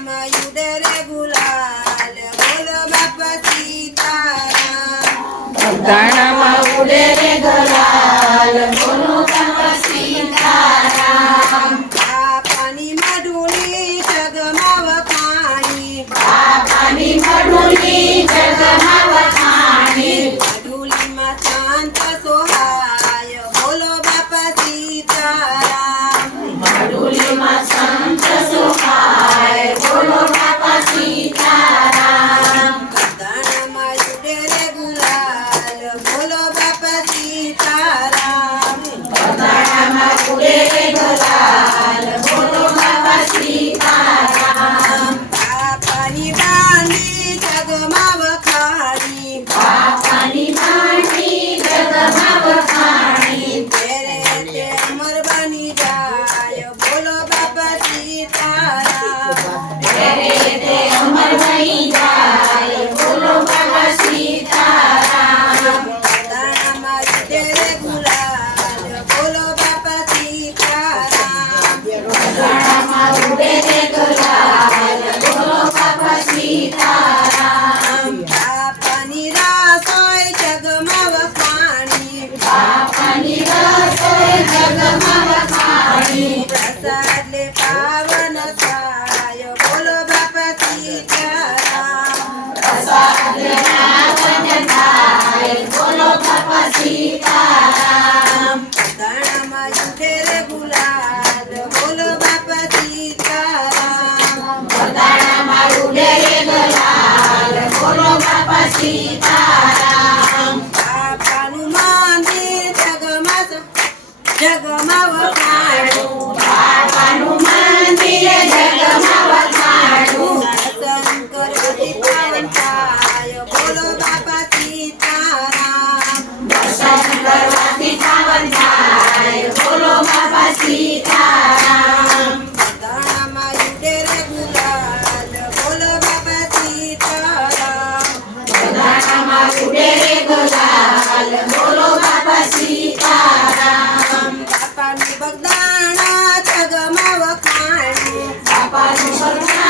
બગદાણામાં ઉડે રે ગુલાલ બોલો બાપા સીતારામ બગદાણામાં ઉડે રે ગુલાલ બોલો બાપા સીતારામ બાપાની મઢુલી જગમાં વખાણી બાપાની મઢુલી જગમાં વખાણી મઢુલીમાં શાંત સોહાય બોલો બાપા સીતારામ મઢુલીમાં સંત સુખાય બોલો બાપા સીતારામ બગદાણામાં ઉડે રે ગુલાલ બોલો બાપા સીતારામ બગદાણામાં ઉડે રે ગુલાલ બોલો બાપા સીતારામ બાપાની દાંડી જગમાં વખાણી બાપાની દાંડી જગમાં વખાણી તેરે તે અમર બની જાય બોલો બાપા સીતારામ રે તે અમર બની જાય બોલો બાપા સીતારામ બગદાણામાં ઉડે રે ગુલાલ બોલો બાપા સીતારામ બગદાણામાં ઉડે રે ગુલાલ બોલો બાપા સીતારામ બાપાની રસોઈ જગમાં વખાણી બાપાની રસોઈ જગમાં વખાણી પ્રસાદ લે પાવન થાય બોલો બાપા સીતારામ પ્રસાદ પાવન થાય બોલો બાપા સીતારામ બગદાણામાં ઉડે રે ગુલાલ બોલો બાપા સીતારામ બગદાણામાં ઉડે રે ગુલાલ બોલો બાપા સીતારામ બાપાનું મંદિર જગમાં વખાણું બાપાનું મંદિર જગમાં વખાણું દર્શન કરવાથી પાવન થાય બોલો બાપા સીતારામ દર્શન કરવાથી પાવન થાય બોલો બાપા સીતારામ બગદાણામાં ઉડે રે ગુલાલ બોલો બાપા સીતારામ બગદાણામાં ઉડે રે ગુલાલ બોલો બાપા સીતારામ બાપાનું બગદાણા જગમાં વખાણું બાપાનું